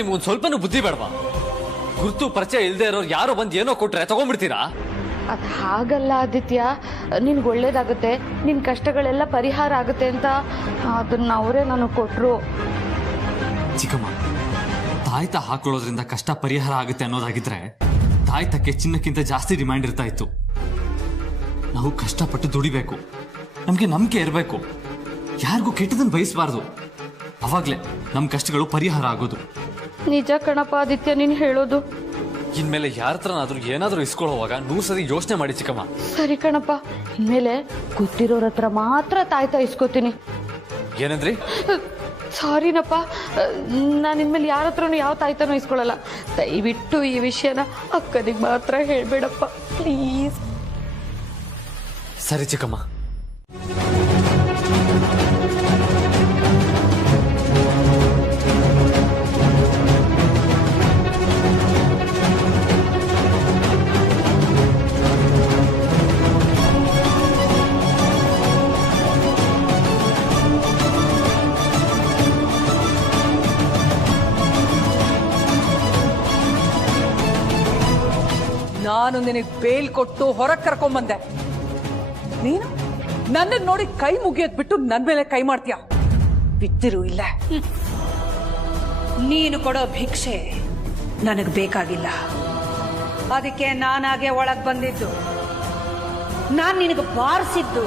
ನಿಮ್ಗೊಂದು ಸ್ವಲ್ಪನೂ ಬುದ್ಧಿ ಬೇಡವಾ? ಗುರ್ತು ಪರಿಚಯ ಇಲ್ಲದೆ ಇರೋರು ಯಾರೋ ಬಂದು ಏನೋ ಕೊಟ್ರೆ ತಗೊಂಡ್ಬಿಡ್ತೀರಾ? ಅದು ಹಾಗಲ್ಲ ಆದಿತ್ಯ, ನಿನ್ಗೆ ಒಳ್ಳೇದಾಗುತ್ತೆ, ನಿನ್ನ ಕಷ್ಟಗಳೆಲ್ಲ ಪರಿಹಾರ ಆಗುತ್ತೆ ಅಂತ ಅದನ್ನ ಅವರೇ ನನಗೆ ಕೊಟ್ಟರು. ಚಿಕ್ಕಮ್ಮ, ತಾಯ್ತ ಹಾಕೊಳ್ಳೋದ್ರಿಂದ ಕಷ್ಟ ಪರಿಹಾರ ಆಗುತ್ತೆ ಅನ್ನೋದಾಗಿದ್ರೆ ತಾಯ್ತಕ್ಕೆ ಚಿನ್ನಕ್ಕಿಂತ ಜಾಸ್ತಿ ಡಿಮ್ಯಾಂಡ್ ಇರ್ತಾ ಇತ್ತು. ನಾವು ಕಷ್ಟಪಟ್ಟು ದುಡಿಬೇಕು, ನಮಗೆ ನಂಬಿಕೆ ಇರಬೇಕು, ಯಾರಿಗೂ ಕೆಟ್ಟದನ್ನು ಬಯಸಬಾರ್ದು. ಅವಾಗ್ಲೇ ನಮ್ಮ ಕಷ್ಟಗಳು ಪರಿಹಾರ ಆಗೋದು. ನಿಜ ಕಣಪ್ಪ ಆದಿತ್ಯ ನೀನು ಹೇಳೋದು. ಇನ್ಮೇಲೆ ಯಾರ ಹತ್ರನಾದ್ರೂ ಏನಾದ್ರೂ ಇಸ್ಕೊಳ್ಳೋವಾಗ 100 ಸರಿ ಯೋಚನೆ ಮಾಡಿ ಚಿಕ್ಕಮ್ಮ. ಸರಿ ಕಣಪ್ಪ, ಇನ್ಮೇಲೆ ಗೊತ್ತಿರೋರ ಹತ್ರ ಮಾತ್ರ ತಾಯ್ತ ಇಸ್ಕೋತೀನಿ. ಏನಂದ್ರಿ? ಸಾರಿನಪ್ಪ, ನಾನು ಇನ್ಮೇಲೆ ಯಾರ ಹತ್ರನೂ ಯಾವ ತಾಯ್ತನೂ ಇಸ್ಕೊಳ್ಳಲ್ಲ. ದಯವಿಟ್ಟು ಈ ವಿಷಯನ ಅಕ್ಕನಿಗೆ ಮಾತ್ರ ಹೇಳ್ಬೇಡಪ್ಪ ಪ್ಲೀಸ್. ಸರಿ ಚಿಕ್ಕಮ್ಮ. ನಾನು ನಿನಗೆ ಬೇಲ್ ಕೊಟ್ಟು ಹೊರಗೆ ಕರ್ಕೊಂಬಂದೆ. ನೀನು ನನ್ನ ನೋಡಿ ಕೈ ಮುಗಿಯೋದ್ ಬಿಟ್ಟು ನನ್ನ ಮೇಲೆ ಕೈ ಮಾಡ್ತೀಯ. ಬಿದ್ದಿರು ಇಲ್ಲ. ನೀನು ಕೊಡೋ ಭಿಕ್ಷೆ ನನಗೆ ಬೇಕಾಗಿಲ್ಲ. ಅದಕ್ಕೆ ನಾನಾಗೆ ಒಳಗೆ ಬಂದಿದ್ದು. ನಾನು ನಿನಗೆ ಬಾರಿಸಿದ್ದು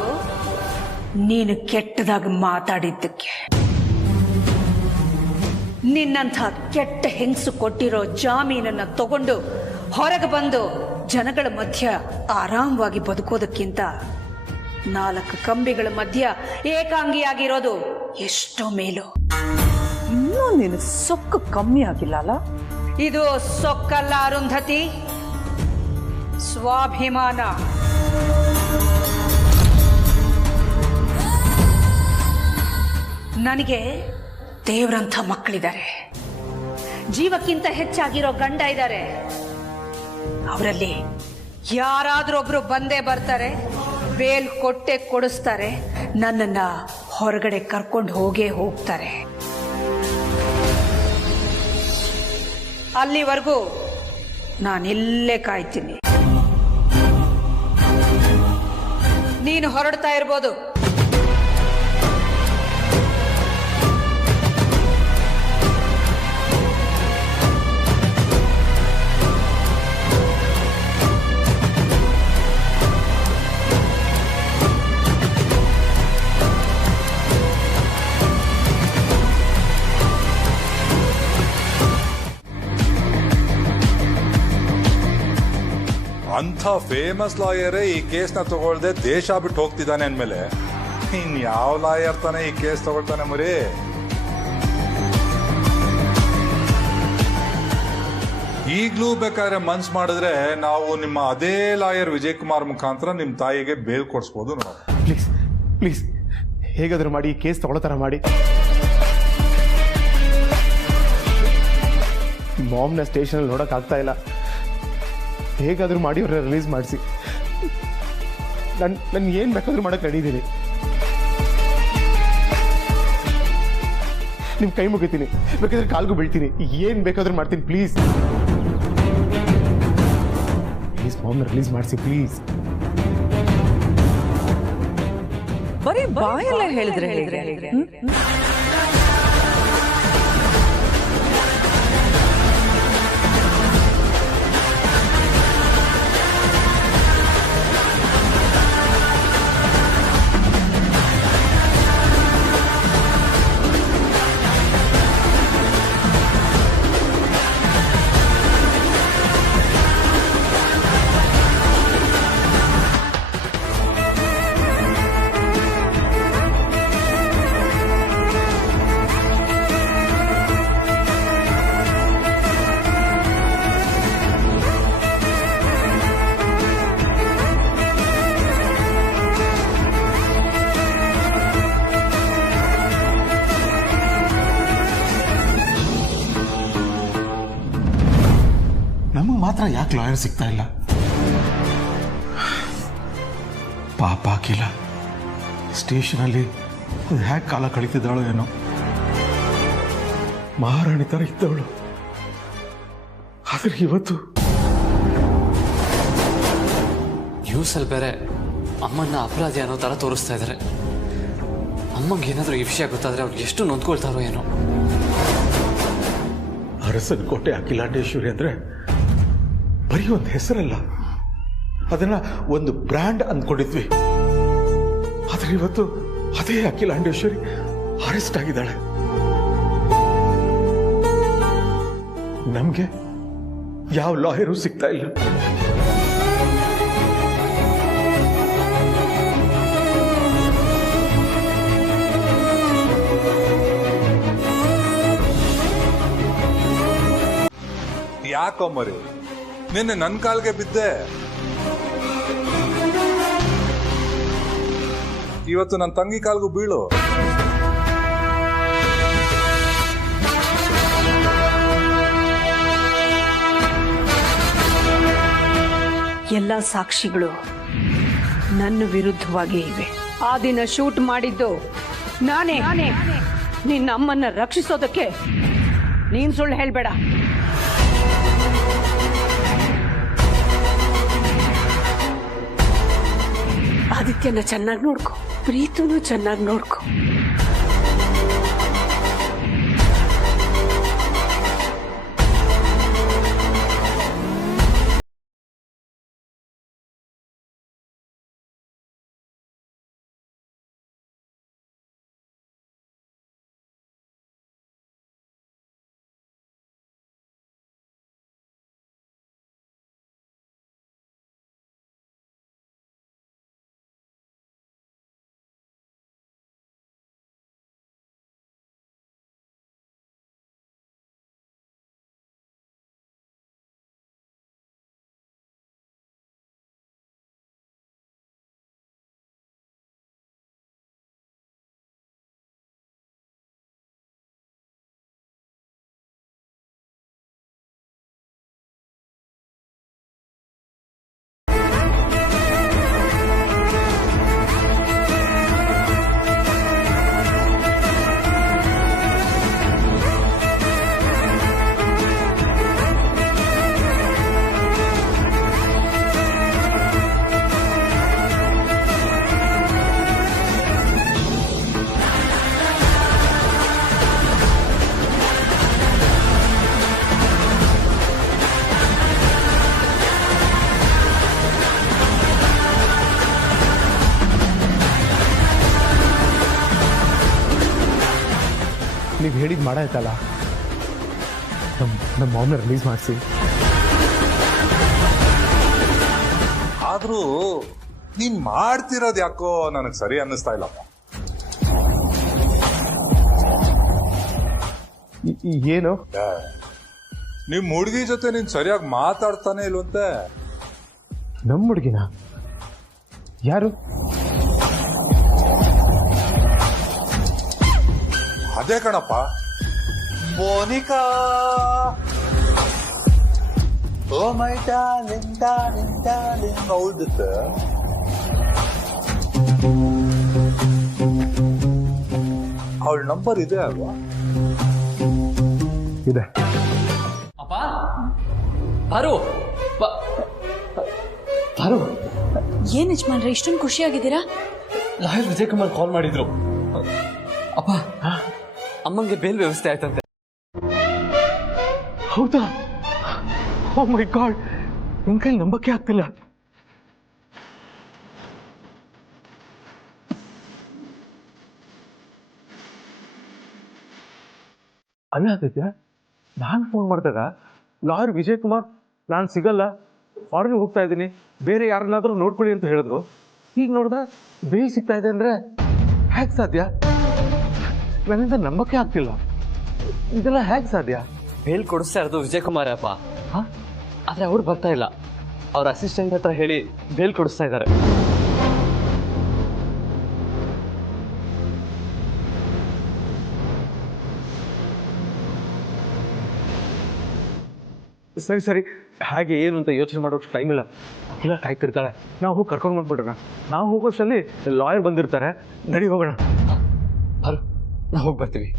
ನೀನು ಕೆಟ್ಟದಾಗ ಮಾತಾಡಿದ್ದಕ್ಕೆ. ನಿನ್ನಂಥ ಕೆಟ್ಟ ಹೆಂಗಸು ಕೊಟ್ಟಿರೋ ಜಾಮೀನನ್ನ ತಗೊಂಡು ಹೊರಗೆ ಬಂದು ಜನಗಳ ಮಧ್ಯ ಆರಾಮವಾಗಿ ಬದುಕೋದಕ್ಕಿಂತ 4 ಕಂಬಿಗಳ ಮಧ್ಯ ಏಕಾಂಗಿಯಾಗಿರೋದು ಎಷ್ಟೋ ಮೇಲು. ಇನ್ನೂ ನಿನ್ನ ಸೊಕ್ಕು ಕಮ್ಮಿ ಆಗಿಲ್ಲ ಅಲ್ಲ? ಇದು ಸೊಕ್ಕಲ್ಲ ಅರುಂಧತಿ, ಸ್ವಾಭಿಮಾನ. ನನಗೆ ದೇವ್ರಂಥ ಮಕ್ಕಳಿದ್ದಾರೆ, ಜೀವಕ್ಕಿಂತ ಹೆಚ್ಚಾಗಿರೋ ಗಂಡ ಇದ್ದಾರೆ. ಅವರಲ್ಲಿ ಯಾರಾದ್ರೂ ಒಬ್ರು ಬಂದೇ ಬರ್ತಾರೆ, ಬೇಲ್ ಕೊಟ್ಟೆ ಕೊಡಿಸ್ತಾರೆ, ನನ್ನನ್ನ ಹೊರಗಡೆ ಕರ್ಕೊಂಡು ಹೋಗೇ ಹೋಗ್ತಾರೆ. ಅಲ್ಲಿವರೆಗೂ ನಾನಿಲ್ಲೇ ಕಾಯ್ತೀನಿ. ನೀನು ಹೊರಡ್ತಾ ಇರ್ಬೋದು. ಅಂಥ ಫೇಮಸ್ ಲಾಯರೇ ಈ ಕೇಸ್ನ ತಗೊಳ್ದೆ ದೇಶ ಬಿಟ್ಟು ಹೋಗ್ತಿದ್ದಾನೆ ಅಂದಮೇಲೆ ಇನ್ ಯಾವ ಲಾಯರ್ ತಾನೆ ಈ ಕೇಸ್ ತಗೊಳ್ತಾನೆ ಮರಿ? ಈಗ್ಲೂ ಬೇಕಾದ್ರೆ ಮನ್ಸ್ ಮಾಡಿದ್ರೆ ನಾವು ನಿಮ್ಮ ಅದೇ ಲಾಯರ್ ವಿಜಯ್ ಕುಮಾರ್ ಮುಖಾಂತರ ನಿಮ್ಮ ತಾಯಿಗೆ ಬೇಲ್ ಕೊಡಿಸ್ಬೋದು. ಪ್ಲೀಸ್ ಪ್ಲೀಸ್, ಹೇಗಾದ್ರೂ ಮಾಡಿ ಈ ಕೇಸ್ ತಗೊಳ್ಳೋ ಥರ ಮಾಡಿ. ಮಾಮ್ನ ಸ್ಟೇಷನಲ್ಲಿ ನೋಡೋಕ್ಕಾಗ್ತಾ ಇಲ್ಲ. ಹೇಗಾದ್ರೂ ಮಾಡಿ ಅವ್ರನ್ನ ರಿಲೀಸ್ ಮಾಡಿಸಿ. ನಾನು ಏನು ಬೇಕಾದ್ರೂ ಮಾಡೋಕ್ಕೆ ರೆಡಿದ್ದೀನಿ. ನಿಮ್ಮ ಕೈ ಮುಗಿತೀನಿ, ಬೇಕಾದ್ರೆ ಕಾಲ್ಗೂ ಬೀಳ್ತೀನಿ, ಏನು ಬೇಕಾದ್ರೂ ಮಾಡ್ತೀನಿ. ಪ್ಲೀಸ್ ಪ್ಲೀಸ್ ಮಾಮ್ನ ರಿಲೀಸ್ ಮಾಡಿಸಿ ಪ್ಲೀಸ್. ಬರೀ ಬಾಯಲ್ಲೇ ಹೇಳಿದ್ರೆ ನಮಗೆ ಮಾತ್ರ ಯಾಕೆ ಲಾಯರ್ ಸಿಗ್ತಾ ಇಲ್ಲ? ಪಾಪ ಅಖಿಲ ಸ್ಟೇಷನಲ್ಲಿ ಹೇಗೆ ಕಾಲ ಕಳೀತಿದ್ದಾಳೋ ಏನೋ. ಮಹಾರಾಣಿ ಥರ ಇದ್ದವಳು ಆದ್ರೆ ಇವತ್ತು ನ್ಯೂಸಲ್ಲಿ ಬೇರೆ ಅಮ್ಮನ್ನ ಅಪರಾಧಿ ಅನ್ನೋ ಥರ ತೋರಿಸ್ತಾ ಇದ್ದಾರೆ. ಅಮ್ಮಂಗೆ ಏನಾದರೂ ಈ ವಿಷಯ ಗೊತ್ತಾದರೆ ಅವ್ರಿಗೆ ಎಷ್ಟು ನೊಂದ್ಕೊಳ್ತಾರೋ ಏನೋ. ಅರಸನಕೋಟೆ ಅಖಿಲಾಂಡೇಶ್ವರಿ ಅಂದ್ರೆ ಬರೀ ಒಂದು ಹೆಸರಲ್ಲ, ಅದನ್ನ ಒಂದು ಬ್ರ್ಯಾಂಡ್ ಅಂದ್ಕೊಂಡಿದ್ವಿ. ಆದ್ರೆ ಇವತ್ತು ಅದೇ ಅಖಿಲಾಂಡೇಶ್ವರಿ ಅರೆಸ್ಟ್ ಆಗಿದ್ದಾಳೆ. ನಮ್ಗೆ ಯಾವ ಲಾಯರು ಸಿಗ್ತಾ ಇಲ್ಲ. ಯಾಕೋ ಮರಿ ನಿನ್ನೆ ನನ್ನ ಕಾಲ್ಗೆ ಬಿದ್ದೆ, ಇವತ್ತು ನನ್ನ ತಂಗಿ ಕಾಲ್ಗೂ ಬೀಳು. ಎಲ್ಲ ಸಾಕ್ಷಿಗಳು ನನ್ನ ವಿರುದ್ಧವಾಗಿ ಇವೆ. ಆ ದಿನ ಶೂಟ್ ಮಾಡಿದ್ದು ನಾನೇ. ನಿನ್ನ ಅಮ್ಮನ್ನ ರಕ್ಷಿಸೋದಕ್ಕೆ ನೀನ್ ಸುಳ್ಳು ಹೇಳ್ಬೇಡ. ಆದಿತ್ಯನ ಚೆನ್ನಾಗಿ ನೋಡ್ಕೊ, ಪ್ರೀತುನು ಚೆನ್ನಾಗಿ ನೋಡ್ಕೊ. ನೀವು ಹೇಳಿದ್ ಮಾಡಾಯ್ತಲ್ಲ, ನಮ್ಮ ಮಾಮ್ನ ರಿಲೀಸ್ ಮಾಡಿಸಿ. ಆದ್ರೂ ನೀನ್ ಮಾಡ್ತಿರೋದು ಯಾಕೋ ನನಗೆ ಸರಿ ಅನ್ನಿಸ್ತಾ ಇಲ್ಲಪ್ಪ. ಏನು ನಿಮ್ ಹುಡುಗಿ ಜೊತೆ ನೀನ್ ಸರಿಯಾಗಿ ಮಾತಾಡ್ತಾನೆ ಇಲ್ವಂತೆ. ನಮ್ಮ ಹುಡುಗಿನ? ಯಾರು? ಅದೇ ಕಣಪ್ಪ, ಮೋನಿಕಾ. ಓ ಮೈ ಡಾರ್ಲಿಂಗ್ ಡಾರ್ಲಿಂಗ್ ಡಾರ್ಲಿಂಗ್. ಹೌದತ್ತೆ, ಅವಳ ನಂಬರ್ ಇದೆ ಅಲ್ವಾ? ಇದೆ. ಅಪ್ಪ ಬಾರು ಬಾರು. ಏನ್ ಯಜಮಾನ್ರೆ ಇಷ್ಟೊಂದು ಖುಷಿಯಾಗಿದ್ದೀರಾ? ಲಾಯರ್ ವಿಜಯ್ ಕುಮಾರ್ ಕಾಲ್ ಮಾಡಿದ್ರು. ಅಪ್ಪ ಅಮ್ಮಂಗೆ ಬೇಲ್ ವ್ಯವಸ್ಥೆ ಆಯ್ತಂತೆ. ಹೌದಾ? ಓ ಮೈ ಗಾಡ್, ನನ್ನ ಕೈಲಿ ನಂಬಕ್ಕೆ ಆಗ್ತಿಲ್ಲ. ಅಲ್ಲ ಆದಿತ್ಯ, ನಾನು ಫೋನ್ ಮಾಡಿದಾಗ ಲಾಯರ್ ವಿಜಯ್ ಕುಮಾರ್ ನಾನು ಸಿಗಲ್ಲ, ಫಾರಿನ್ ಹೋಗ್ತಾ ಇದ್ದೀನಿ, ಬೇರೆ ಯಾರನ್ನಾದ್ರೂ ನೋಡ್ಕೊಳ್ಳಿ ಅಂತ ಹೇಳಿದ್ರು. ಈಗ ನೋಡ್ದ ಬೇಲ್ ಸಿಗ್ತಾ ಇದೆ ಅಂದ್ರೆ ಹೇಗೆ ಸಾಧ್ಯ? ನನ್ನಿಂದ ನಂಬಕ್ಕೆ ಆಗ್ತಿಲ್ಲ. ಇದೆಲ್ಲ ಹೇಗೆ ಸಾಧ್ಯ? ಬೇಲ್ ಕೊಡಿಸ್ತಾ ಇರೋದು ವಿಜಯ್ ಕುಮಾರ್ ಅಪ್ಪ. ಆದ್ರೆ ಅವ್ರು ಬರ್ತಾ ಇಲ್ಲ. ಅವ್ರ ಅಸಿಸ್ಟೆಂಟ್ ಹತ್ರ ಹೇಳಿ ಬೇಲ್ ಕೊಡಿಸ್ತಾ ಇದ್ದಾರೆ. ಸರಿ ಸರಿ, ಹಾಗೆ ಏನು ಅಂತ ಯೋಚನೆ ಮಾಡೋಷ್ಟು ಟೈಮ್ ಇಲ್ಲ. ಇಲ್ಲ ಕಾಯ್ತಿರ್ತಾಳೆ, ನಾವು ಹೋಗಿ ಕರ್ಕೊಂಡು ಬಂದ್ಬಿಡೋಣ. ನಾವು ಹೋಗೋಷ್ಟರಲ್ಲಿ ಲಾಯರ್ ಬಂದಿರ್ತಾರೆ. ನಡಿ ಹೋಗೋಣ. ನಾವು ಹೋಗಿ ಬರ್ತೀವಿ.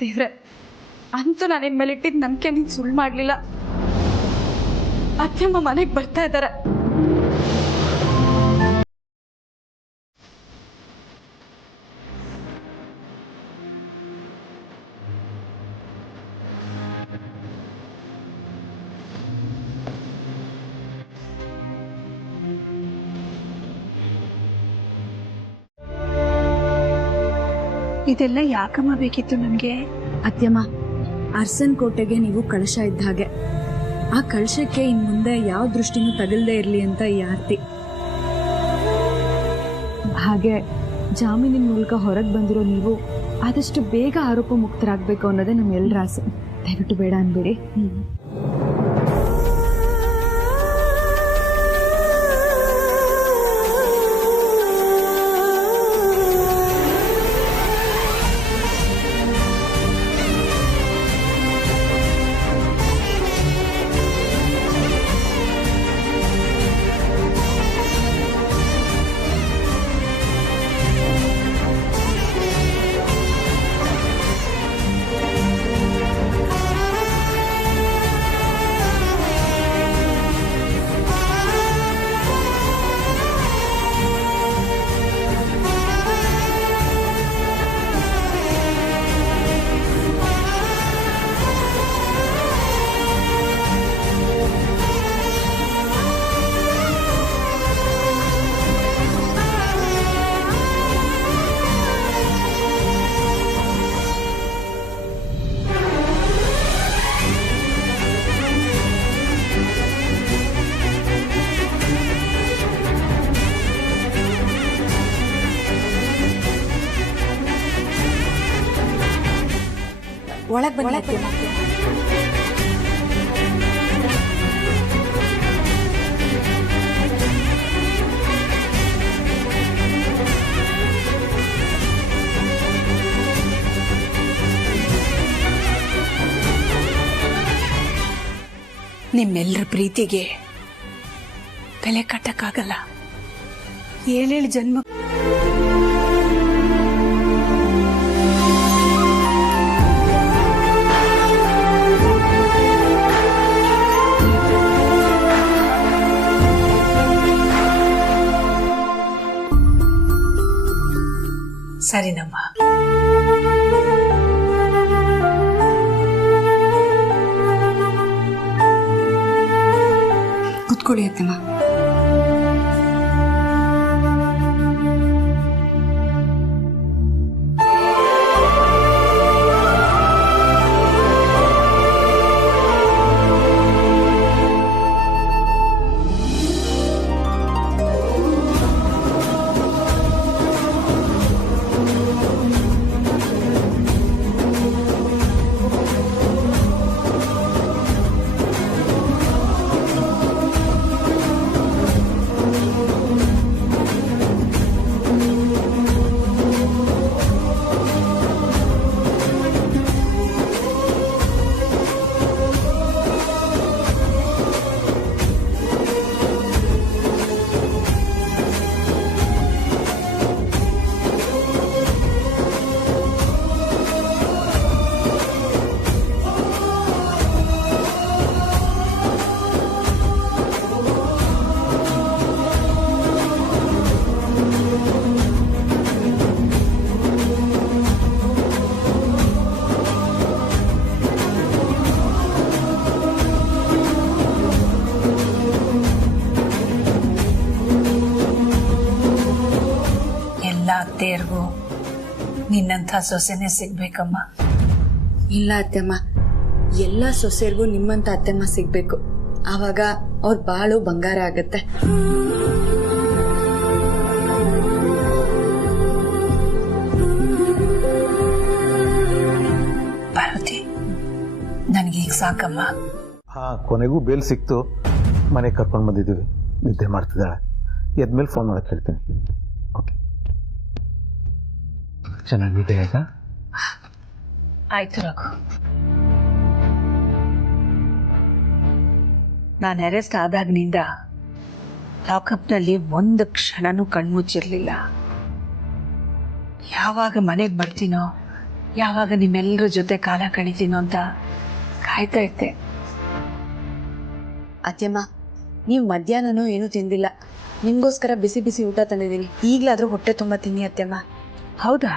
ದೇವ್ರೆ, ಅಂತೂ ನಾನು ನಿನ್ ಮೇಲೆ ಇಟ್ಟಿದ್ದ ನಂಬಿಕೆ ನೀನು ಸುಳ್ಳು ಮಾಡಲಿಲ್ಲ. ಅತ್ತೆಮ್ಮ ಮನೆಗೆ ಬರ್ತಾ ಇದ್ದಾರೆ. ಇದೆಲ್ಲ ಯಾಕಮ್ಮ ಬೇಕಿತ್ತು ನನಗೆ? ಅತ್ಯಮ್ಮ, ಅರ್ಸನ್ ಕೋಟೆಗೆ ನೀವು ಕಳಶ ಇದ್ದ ಹಾಗೆ. ಆ ಕಳಶಕ್ಕೆ ಇನ್ ಮುಂದೆ ಯಾವ ದೃಷ್ಟಿನೂ ತಗಲ್ದೇ ಇರಲಿ ಅಂತ ಈ ಆರ್ತಿ. ಹಾಗೆ ಜಾಮೀನಿನ ಮೂಲಕ ಹೊರಗೆ ಬಂದಿರೋ ನೀವು ಆದಷ್ಟು ಬೇಗ ಆರೋಪ ಮುಕ್ತರಾಗಬೇಕು ಅನ್ನೋದೇ ನಮ್ಮೆಲ್ಲರ ಆಸೆ. ದಯವಿಟ್ಟು ಬೇಡ ಅನ್ಬೇಡಿ. ಒಳಗೆ ಬನ್ನಿ ಅತ್ಯಮ್ಮ. ನಿಮ್ಮೆಲ್ಲರ ಪ್ರೀತಿಗೆ ಬೆಲೆ ಕಟ್ಟಕ್ಕಾಗಲ್ಲ. 7 ಜನ್ಮ ಸರಿನಮ್ಮ. ಕುತ್ಕೊಳ್ಳಿ ಅತ್ತಮ್ಮ. ಅತ್ತೆಯರ್ಗೂ ನಿನ್ನಂಥ ಸೊಸೆನೇ ಸಿಗ್ಬೇಕಮ್ಮ. ಇಲ್ಲ ಅತ್ತೆಮ್ಮ, ಎಲ್ಲ ಸೊಸೆಯರ್ಗೂ ನಿಮ್ಮಂತ ಅತ್ತೆಮ್ಮ ಸಿಗ್ಬೇಕು. ಆವಾಗ ಅವ್ರ ಬಾಳು ಬಂಗಾರ ಆಗತ್ತೆ. ಪಾರ್ವತಿ, ನನಗೀಗ ಸಾಕಮ್ಮ. ಕೊನೆಗೂ ಬೇಲ್ ಸಿಕ್ತು. ಮನೆಗೆ ಕರ್ಕೊಂಡು ಬಂದಿದ್ದೀವಿ. ನಿದ್ದೆ ಮಾಡ್ತಿದ್ದಾಳೆ. ಎದ್ಮೇಲೆ ಫೋನ್ ಮಾಡಕ್ಕೆ ಹೇಳ್ತೀನಿ. ಓಕೆ, ಚೆನ್ನಾಗಿದೆ ಆಯ್ತಾ? ಆಯ್ತು ರಘು. ನಾನು ಅರೆಸ್ಟ್ ಆದಾಗಿನಿಂದ ಲಾಕಪ್ನಲ್ಲಿ ಒಂದು ಕ್ಷಣನೂ ಕಣ್ಮುಚ್ಚಿರ್ಲಿಲ್ಲ. ಯಾವಾಗ ಮನೆಗೆ ಬರ್ತೀನೋ ಯಾವಾಗ ನಿಮ್ಮೆಲ್ಲರ ಜೊತೆ ಕಾಲ ಕಳಿತೀನೋ ಅಂತ ಕಾಯ್ತಾ ಇದ್ದೆ. ಅತ್ಯಮ್ಮ, ನೀವು ಮಧ್ಯಾಹ್ನನೂ ಏನೂ ತಿಂದಿಲ್ಲ. ನಿಮಗೋಸ್ಕರ ಬಿಸಿ ಬಿಸಿ ಊಟ ತಂದಿದ್ದೀನಿ. ಈಗಲಾದರೂ ಹೊಟ್ಟೆ ತುಂಬ ತಿನ್ನಿ ಅತ್ಯಮ್ಮ. ಹೌದಾ?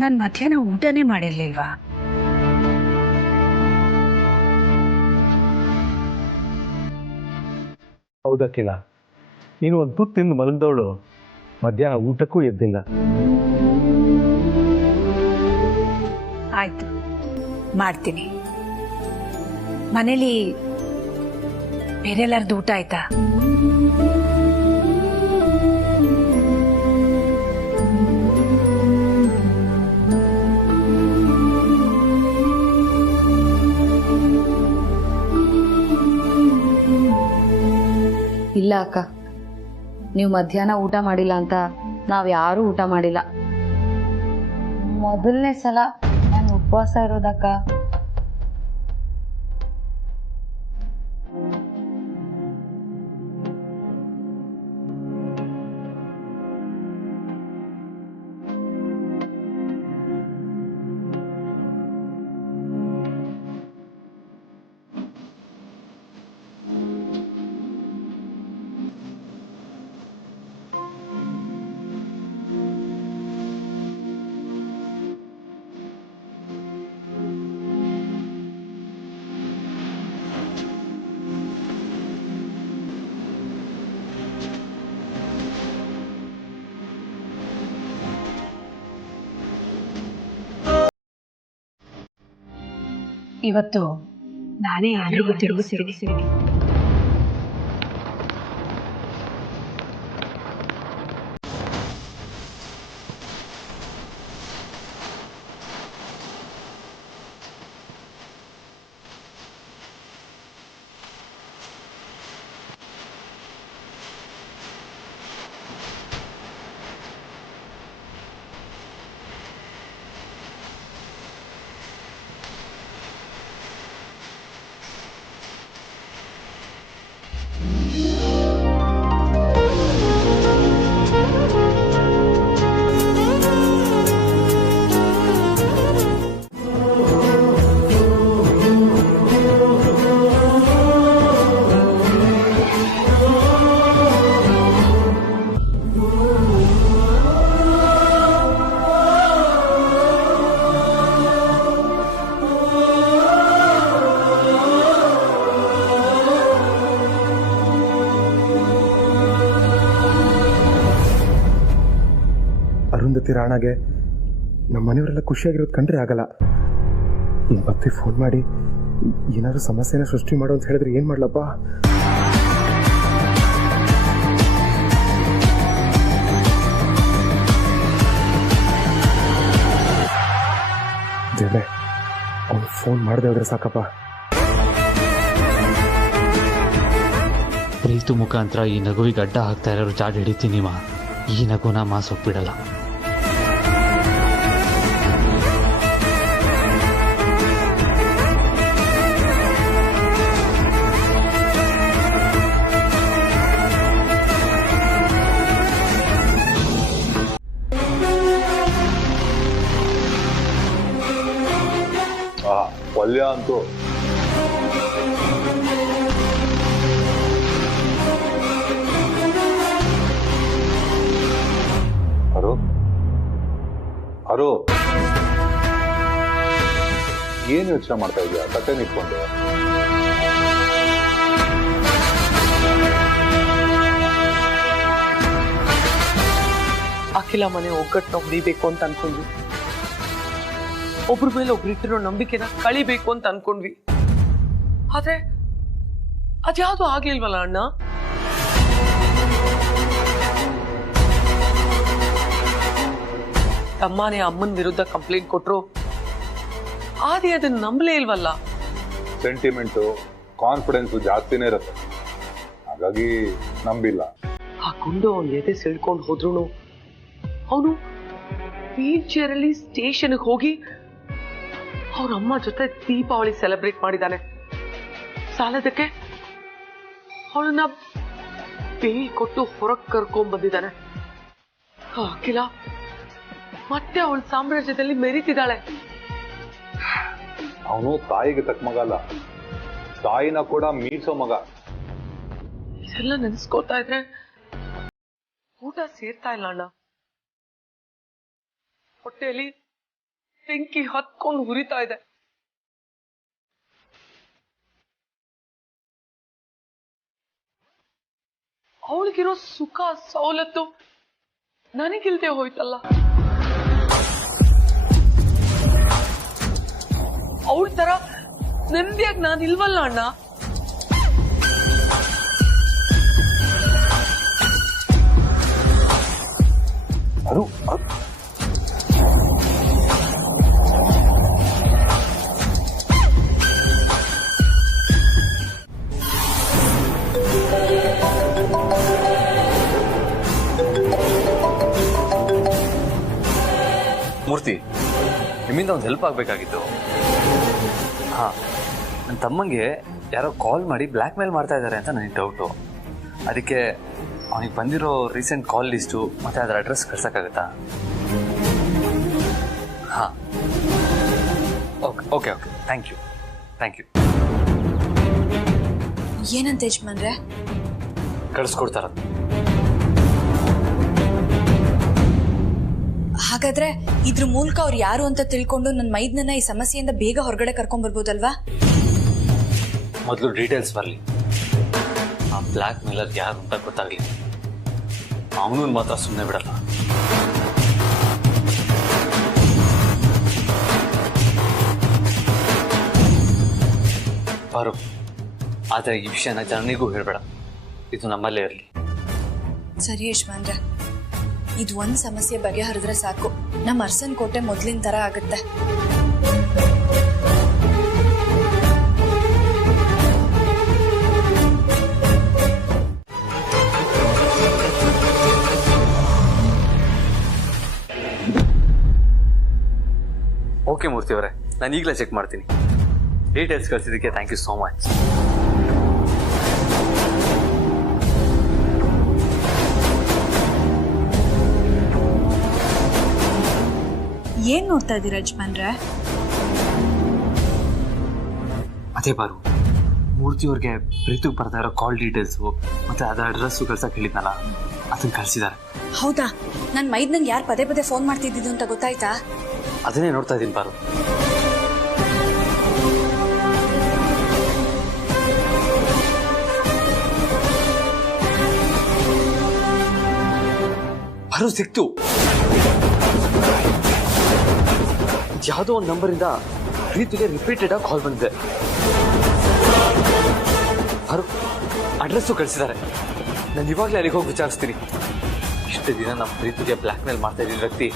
ನಾನು ಮಧ್ಯಾಹ್ನ ಊಟನೇ ಮಾಡಿರ್ಲಿಲ್ವಾ? ಹೌದಕ್ಕಿಲ್ಲ, ನೀನು ಒಂದು ತುತ್ತು ತಿಂದು ಮಲಗಿದವಳು ಮಧ್ಯಾಹ್ನ ಊಟಕ್ಕೂ ಎದ್ದಿಲ್ಲ. ಆಯ್ತು, ಮಾಡ್ತೀನಿ. ಮನೇಲಿ ಬೇರೆ ಎಲ್ಲರದ್ದು ಊಟ ಆಯ್ತಾ? ಇಲ್ಲ ಅಕ್ಕ, ನೀವು ಮಧ್ಯಾಹ್ನ ಊಟ ಮಾಡಿಲ್ಲ ಅಂತ ನಾವು ಯಾರೂ ಊಟ ಮಾಡಿಲ್ಲ. ಮೊದಲನೇ ಸಲ ನಾನು ಉಪವಾಸ ಇರೋದಕ್ಕ. ಇವತ್ತು ನಾನೇ ಆನೆಗೂ ತಿರುಗಿಸಿರಿ. ಅರುಂಧತಿ ರಾಣಾಗೆ ನಮ್ಮ ಮನೆಯವರೆಲ್ಲ ಖುಷಿಯಾಗಿರೋದು ಕಂಡ್ರೆ ಆಗಲ್ಲ. ನಿಮ್ಮ ಮತ್ತೆ ಫೋನ್ ಮಾಡಿ ಏನಾದರೂ ಸಮಸ್ಯೆನ ಸೃಷ್ಟಿ ಮಾಡು ಅಂತ ಹೇಳಿದ್ರೆ ಏನು ಮಾಡ್ಲಪ್ಪ? ದೇವ್ರೆ, ಅವ್ನು ಫೋನ್ ಮಾಡದೆ ಹೋದ್ರೆ ಸಾಕಪ್ಪ. ಪ್ರೀತು ಮುಖಾಂತರ ಈ ನಗುವಿಗೆ ಅಡ್ಡ ಹಾಕ್ತಾ ಇರೋರು ಜಾಡ್ ಹಿಡಿತೀನಿ ಮಾ. ಈ ನಗುನ ಮಾಸೋಗ್ಬಿಡಲ್ಲ. ಪಲ್ಯ ಅಂತೂ ಅರು ಏನು ಯೋಚನೆ ಮಾಡ್ತಾ ಇದೀಯ? ತಟ್ಟೆ ನಿಟ್ಕೊಂಡು ಅಖಿಲ ಮನೆ ಒಗ್ಗಟ್ಟನ್ನ ಹೊಡಿಬೇಕು ಅಂತ ಅನ್ಕೊಂಡ್ವಿ. ಒಬ್ರ ಮೇಲೆ ಒಬ್ರಿಟ್ಟಿರೋ ನಂಬಿಕೆನ ಕಳಿಬೇಕು ಅಂತ ಅನ್ಕೊಂಡ್ವಿ. ಆದ್ರೆ ಅದ್ಯಾವುದು ಆಗ್ಲಿಲ್ವಲ್ಲ ಅಣ್ಣ. ತಮ್ಮನೇ ಅಮ್ಮನ ವಿರುದ್ಧ ಕಂಪ್ಲೇಂಟ್ ಕೊಟ್ರು, ಆದಿ ಅದನ್ನ ನಂಬಲೇ ಇಲ್ವಲ್ಲ. ಸೆಂಟಿಮೆಂಟು ಕಾನ್ಫಿಡೆನ್ಸ್ ಜಾಸ್ತಿನೇ ಇರುತ್ತೆ, ಹಾಗಾಗಿ ನಂಬಿಲ್ಲ. ಆ ಗುಂಡು ಅವನ ಎದೆ ಸೆಳ್ಕೊಂಡು ಹೋದ್ರು ಅವನು ವೀಲ್ ಚೇರ್ ಅಲ್ಲಿ ಸ್ಟೇಷನ್ಗೆ ಹೋಗಿ ಅವ್ರ ಅಮ್ಮ ಜೊತೆ ದೀಪಾವಳಿ ಸೆಲೆಬ್ರೇಟ್ ಮಾಡಿದ್ದಾನೆ. ಸಾಲದಕ್ಕೆ ಅವಳನ್ನ ಬೇಲ್ ಕೊಟ್ಟು ಹೊರಗೆ ಕರ್ಕೊಂಡ್ ಬಂದಿದ್ದಾನೆ. ಅಖಿಲ ಮತ್ತೆ ಅವಳ ಸಾಮ್ರಾಜ್ಯದಲ್ಲಿ ಮೆರೀತಿದ್ದಾಳೆ. ಅವನು ತಾಯಿಗೆ ತಕ್ಕ ಮಗ ಅಲ್ಲ, ತಾಯಿನ ಕೂಡ ಮೀರ್ಸೋ ಮಗ. ಇದೆಲ್ಲ ನೆನೆಸ್ಕೋತಾ ಇದ್ರೆ ಊಟ ಸೇರ್ತಾ ಇಲ್ಲ ಅಣ್ಣ. ಹೊಟ್ಟೆಯಲ್ಲಿ ಬೆಂಕಿ ಹತ್ಕೊಂಡು ಹುರಿತಾ ಇದೆ. ಅವಳಿಗಿರೋ ಸುಖ ಸವಲತ್ತು ನನಗಿಲ್ದೆ ಹೋಯ್ತಲ್ಲ. ಅವಳ ತರ ನೆಮ್ಮದಿಯಾಗಿ ನಾನು ಇಲ್ವಲ್ಲ ಅಣ್ಣ. ಅದು ಮೂರ್ತಿ, ನಿಮ್ಮಿಂದ ಒಂದು ಹೆಲ್ಪ್ ಆಗಬೇಕಾಗಿತ್ತು. ಹಾಂ, ನನ್ನ ತಮ್ಮಂಗೆ ಯಾರೋ ಕಾಲ್ ಮಾಡಿ ಬ್ಲ್ಯಾಕ್ ಮೇಲ್ ಮಾಡ್ತಾ ಇದ್ದಾರೆ ಅಂತ ನನಗೆ ಡೌಟು. ಅದಕ್ಕೆ ಅವನಿಗೆ ಬಂದಿರೋ ರೀಸೆಂಟ್ ಕಾಲ್ ಲಿಸ್ಟು ಮತ್ತು ಅದರ ಅಡ್ರೆಸ್ ಕಳ್ಸೋಕ್ಕಾಗತ್ತಾ? ಹಾಂ, okay okay okay, thank you. ಏನಂತ ಯಜಮಾನ್ರೆ? ಕಳಿಸ್ಕೊಡ್ತಾರ. ಹಾಗಾದ್ರೆ ಇದ್ರ ಮೂಲಕ ಅವ್ರು ಯಾರು ಅಂತ ತಿಳ್ಕೊಂಡು ನನ್ನ ಮೈದ್ನನ್ನ ಈ ಸಮಸ್ಯೆಯಿಂದ ಬೇಗ ಹೊರಗಡೆ ಕರ್ಕೊಂಡ್ ಬರ್ಬೋದಲ್ವಾ? ಮೊದಲು ಡೀಟೇಲ್ಸ್ ಬರಲಿ, ಆ ಬ್ಲ್ಯಾಕ್ ಮೇಲರ್ ಯಾರು ಅಂತ ಗೊತ್ತಾಗಲಿ. ಅವನನ್ನು ಮಾತ್ರ ಸುಮ್ಮನೆ ಬಿಡಲ್ಲ. ಬಾರು, ಆದರೆ ಈ ವಿಷಯನ ಜನನಿಗೂ ಹೇಳಬೇಡ, ಇದು ನಮ್ಮಲ್ಲೇ ಇರಲಿ. ಸರಿ ಯಜಮಾನ್ರೆ, ಇದು ಒಂದ್ ಸಮಸ್ಯೆ ಬಗೆಹರಿದ್ರೆ ಸಾಕು, ನಮ್ಮ ಅರ್ಸನ್ ಕೋಟೆ ಮೊದ್ಲಿನ ತರ ಆಗುತ್ತೆ. ಓಕೆ ಮೂರ್ತಿ ಅವರೇ, ನಾನು ಈಗಲೇ ಚೆಕ್ ಮಾಡ್ತೀನಿ. ಡೀಟೇಲ್ಸ್ ಕಳಿಸಿದ್ದಕ್ಕೆ ಥ್ಯಾಂಕ್ ಯು ಸೋ ಮಚ್. ಏನ್ ನೋಡ್ತಾ ಇದ್ದೀರಾ ಯಜಮಾನ್ರೆ? ಅದೇ ಬಾರು, ಮೂರ್ತಿಯವ್ರಿಗೆ ಪ್ರೀತಿಗೆ ಬರ್ತಾ ಇರೋ ಕಾಲ್ ಡೀಟೇಲ್ಸು ಮತ್ತೆ ಅದರ ಅಡ್ರೆಸ್ಸು ಕಳ್ಸಕ್ಕೆ ಹೇಳಿದ್ನಲ್ಲ, ಅದನ್ನ ಕಳಿಸಿದ್ದಾರೆ. ಹೌದಾ? ನನ್ ಮೈದ್ನಂಗೆ ಯಾರು ಪದೇ ಪದೇ ಫೋನ್ ಮಾಡ್ತಿದ್ದಿದ್ದು ಅಂತ ಗೊತ್ತಾಯ್ತಾ? ಅದನ್ನೇ ನೋಡ್ತಾ ಇದ್ದೀನಿ ಬಾರು. ಬಾರು ಸಿಕ್ತು. ಯಾವುದೋ ಒಂದು ನಂಬರಿಂದ ಪ್ರೀತಿಗೆ ರಿಪೀಟೆಡ್ ಆಗಿ ಕಾಲ್ ಬಂದಿದೆ. ಅವರು ಅಡ್ರೆಸ್ಸು ಕಳಿಸಿದ್ದಾರೆ. ನಾನು ಇವಾಗಲೇ ಅಲ್ಲಿಗೆ ಹೋಗಿ ವಿಚಾರಿಸ್ತೀನಿ. ಇಷ್ಟು ದಿನ ನಮ್ಮ ಪ್ರೀತಿಗೆ ಬ್ಲ್ಯಾಕ್ ಮೇಲ್ ಮಾಡ್ತಾ ಇದ್ದ ವ್ಯಕ್ತಿ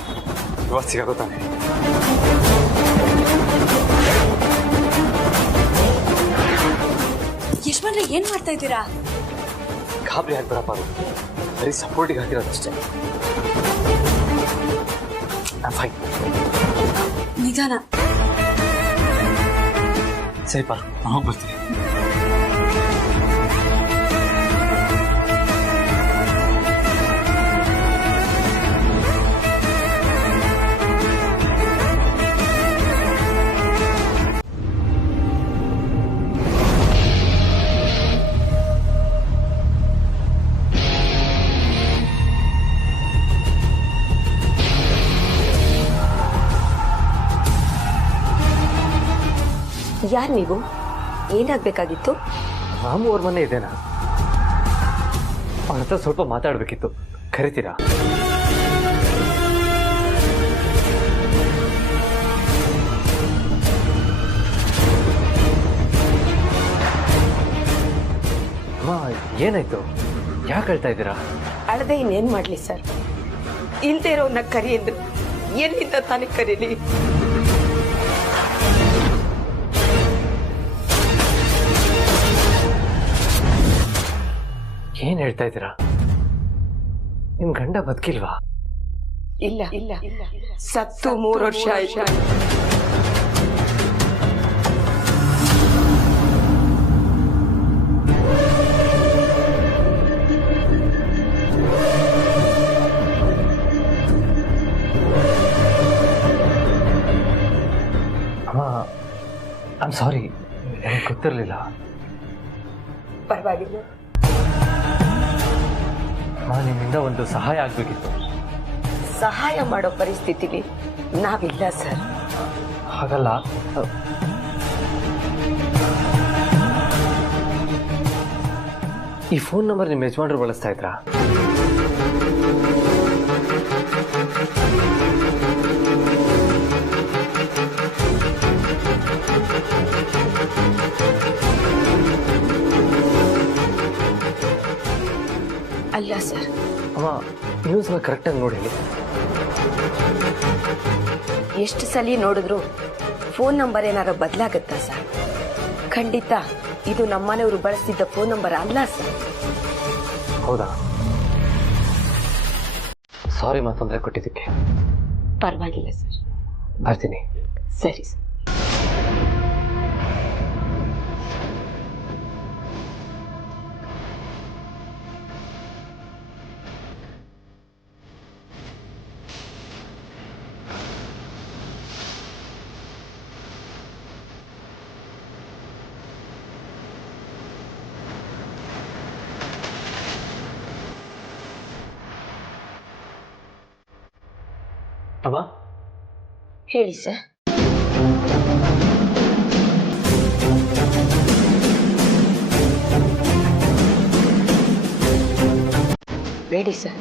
ಇವಾಗ ಸಿಗಾಗೋತಾನೆ. ಯಜಮಾನ್ರೆ, ಏನ್ ಮಾಡ್ತಾ ಇದ್ದೀರಾ? ಗಾಬರಿ ಆಗ್ಬೇಡಪ್ಪ, ಅವರು ಬರೀ ಸಪೋರ್ಟಿಗೆ ಹಾಕಿರೋದಷ್ಟೇ. ಫೈನ್, ನಿಧಾನ. ಸರಿ ಪಾರು, ನಾನು ಹೋಗಿ ಬರ್ತೀನಿ. ಯಾರು ನೀವು? ಏನಾಗಬೇಕಾಗಿತ್ತು? ರಾಮು ಅವ್ರ ಮನೆ ಇದೆನಾ? ಅವನ ಹತ್ರ ಸ್ವಲ್ಪ ಮಾತಾಡಬೇಕಿತ್ತು, ಕರಿತೀರಾ? ಅಮ್ಮ, ಏನಾಯ್ತು? ಯಾಕೆ ಹೇಳ್ತಾ ಇದ್ದೀರಾ? ಅಳದೆ ಇನ್ನೇನ್ ಮಾಡ್ಲಿ ಸರ್? ಇಲ್ದೇ ಇರೋನ್ನ ಕರಿ ಅಂದ್ರು ಎಲ್ಲಿಂದ ತಾನೇ ಕರೀಲಿ? ಏನ್ ಹೇಳ್ತಾ ಇದ್ದೀರಾ? ನಿಮ್ ಗಂಡ ಬದುಕಿಲ್ವಾ? ಇಲ್ಲ ಇಲ್ಲ, ಸತ್ತು 3 ವರ್ಷ ಆಯ್ತು. ಐ ಸಾರಿ, ನನಗೆ ಗೊತ್ತಿರಲಿಲ್ಲ. ಪರವಾಗಿಲ್ಲ. ನಾನು ನಿಮ್ಮಿಂದ ಒಂದು ಸಹಾಯ ಆಗಬೇಕಿತ್ತು. ಸಹಾಯ ಮಾಡೋ ಪರಿಸ್ಥಿತಿಲಿ ನಾವಿಲ್ಲ ಸರ್. ಹಾಗಲ್ಲ, ಈ ಫೋನ್ ನಂಬರ್ ನಿಮ್ಮ ಯಜಮಾನರು ಬಳಸ್ತಾ ಇದ್ರಾ? ಅಲ್ಲ ಸರ್. ಅಮ್ಮ, ನ್ಯೂಸ್ನ ಕರೆಕ್ಟಾಗಿ ನೋಡಿ. ಎಷ್ಟು ಸಲ ನೋಡಿದ್ರು ಫೋನ್ ನಂಬರ್ ಏನಾರು ಬದಲಾಗುತ್ತಾ ಸರ್? ಖಂಡಿತ ಇದು ನಮ್ಮನೆಯವರು ಬಳಸ್ತಿದ್ದ ಫೋನ್ ನಂಬರ್ ಅಲ್ಲ ಸರ್. ಹೌದಾ? ಸಾರಿ ಮಾ, ತೊಂದರೆ ಕೊಟ್ಟಿದ್ದಕ್ಕೆ. ಪರವಾಗಿಲ್ಲ ಸರ್. ಬರ್ತೀನಿ. ಸರಿ ಸರ್. ಅಮ್ಮ, ಹೇಳಿ ಸರ್. ಬೇಡಿ ಸರ್.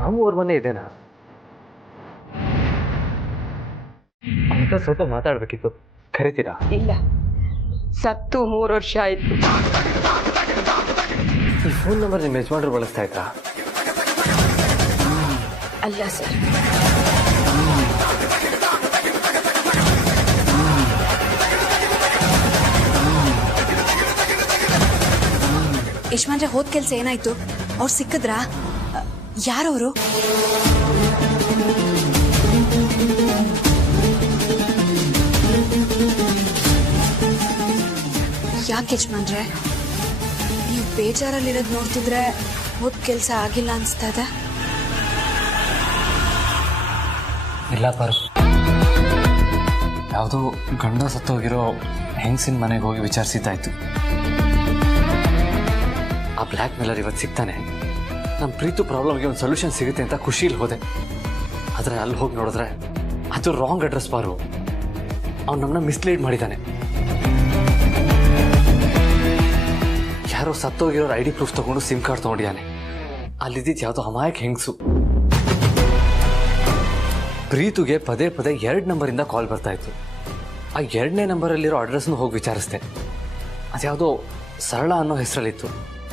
ನಾವು ಅವ್ರ ಮನೆ ಇದೇನಾ ಅಂತ ಸ್ವಲ್ಪ ಮಾತಾಡ್ಬೇಕಿತ್ತು. ಕರಿತೀರಾ? ಇಲ್ಲ, ಸತ್ತು 3 ವರ್ಷ ಆಯ್ತು. ಈ ಫೋನ್ ನಂಬರ್ ನಿಮ್ಮ ಯಜಮಾನರು ಬಳಸ್ತಾ ಇದ್ರಾ? ಅಲ್ಲ ಸರ್. ಯಜಮಾನ್ರೆ, ಹೋದ ಕೆಲಸ ಏನಾಯ್ತು? ಅವ್ರು ಸಿಕ್ಕಿದ್ರಾ? ಯಾರವರು? ಯಾಕೆ ಯಜಮಾನ್ರೆ ನೀವು ಬೇಜಾರಲ್ಲಿರೋದು ನೋಡ್ತಿದ್ರೆ ಹೋದ ಕೆಲಸ ಆಗಿಲ್ಲ ಅನಿಸ್ತಾ ಇದೆ? ಇಲ್ಲ ಪರು, ಯಾವುದೋ ಗಂಡ ಸತ್ತೋಗಿರೋ ಹೆಂಗಸಿನ ಮನೆಗೆ ಹೋಗಿ ವಿಚಾರಿಸಿದ್ದಾಯ್ತು. ಆ ಬ್ಲ್ಯಾಕ್ ಮೇಲರ್ ಇವತ್ತು ಸಿಗ್ತಾನೆ. ನಮ್ಮ ಪ್ರೀತು ಪ್ರಾಬ್ಲಮ್ಗೆ ಒಂದು ಸೊಲ್ಯೂಷನ್ ಸಿಗುತ್ತೆ ಅಂತ ಖುಷಿಲಿ ಹೋದೆ. ಆದರೆ ಅಲ್ಲಿ ಹೋಗಿ ನೋಡಿದ್ರೆ ಅದು ರಾಂಗ್ ಅಡ್ರೆಸ್ ಪಾರು. ಅವ್ನು ನಮ್ಮನ್ನ ಮಿಸ್ಲೀಡ್ ಮಾಡಿದ್ದಾನೆ. ಯಾರೋ ಸತ್ತೋಗಿರೋರು ID ಪ್ರೂಫ್ ತಗೊಂಡು ಸಿಮ್ ಕಾರ್ಡ್ ತೊಗೊಂಡಿದ್ದಾನೆ. ಅಲ್ಲಿದ್ದಿದ್ದು ಯಾವುದೋ ಅಮಾಯಕ ಹೆಂಗಸು. ಪ್ರೀತುಗೆ ಪದೇ ಪದೇ 2 ನಂಬರಿಂದ ಕಾಲ್ ಬರ್ತಾ ಇತ್ತು. ಆ 2ನೇ ನಂಬರಲ್ಲಿರೋ ಅಡ್ರೆಸ್ನು ಹೋಗಿ ವಿಚಾರಿಸ್ದೆ. ಅದ್ಯಾವುದೋ ಸರಳ ಅನ್ನೋ ಹೆಸರಲ್ಲಿತ್ತು.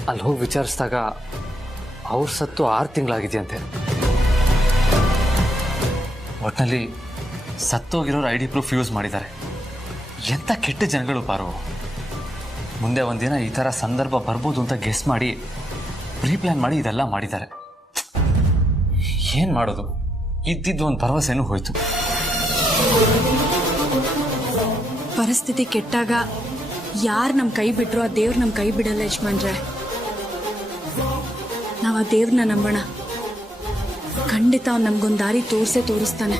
ಅಲ್ಲಿ ಹೋಗಿ ವಿಚಾರಿಸಿದಾಗ ಅವ್ರ ಸತ್ತು 6 ತಿಂಗಳಾಗಿದೆಯಂತೆ. ಒಟ್ಟಿನಲ್ಲಿ ಸತ್ತೋಗಿರೋರು ID ಪ್ರೂಫ್ ಯೂಸ್ ಮಾಡಿದ್ದಾರೆ. ಎಂಥ ಕೆಟ್ಟ ಜನಗಳು ಪಾರು. ಮುಂದೆ ಒಂದಿನ ಈ ಥರ ಸಂದರ್ಭ ಬರ್ಬೋದು ಅಂತ ಗೆಸ್ ಮಾಡಿ ಪ್ರೀ ಪ್ಲ್ಯಾನ್ ಮಾಡಿ ಇದೆಲ್ಲ ಮಾಡಿದ್ದಾರೆ. ಏನು ಮಾಡೋದು? ಇದ್ದಿದ್ದು ಒಂದು ಭರವಸೆನೂ ಹೋಯ್ತು. ಪರಿಸ್ಥಿತಿ ಕೆಟ್ಟಾಗ ಯಾರು ನಮ್ಮ ಕೈ ಬಿಟ್ರು ಆ ದೇವ್ರು ನಮ್ಮ ಕೈ ಬಿಡಲ್ಲ ಯಜಮಾನ್ರೆ. ನಾವು ಆ ದೇವ್ರನ್ನ ನಂಬೋಣ. ಖಂಡಿತ ಅವ್ನು ನಮ್ಗೊಂದು ದಾರಿ ತೋರಿಸ್ತಾನೆ.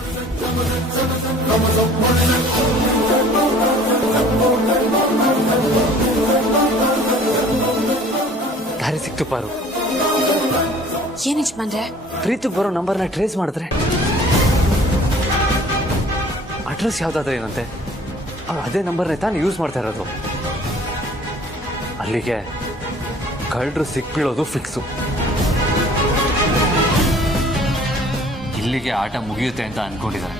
ದಾರಿ ಸಿಕ್ತು ಪಾರು. ಏನ್ ಯಜಮಾನ್ರೆ? ಪ್ರೀತಿಗೆ ಬರೋ ನಂಬರ್ನ ಟ್ರೇಸ್ ಮಾಡಿದ್ರೆ ಅಡ್ರೆಸ್ ಯಾವುದಾದ್ರೆ ಏನಂತೆ ಅವ್ರು ಅದೇ ನಂಬರ್ನೇ ತಾನು ಯೂಸ್ ಮಾಡ್ತಾ ಇರೋದು. ಅಲ್ಲಿಗೆ ಕಳ್ಳರು ಸಿಕ್ಬೀಳೋದು ಫಿಕ್ಸು. ಇಲ್ಲಿಗೆ ಆಟ ಮುಗಿಯುತ್ತೆ ಅಂತ ಅನ್ಕೊಂಡಿದ್ದಾರೆ.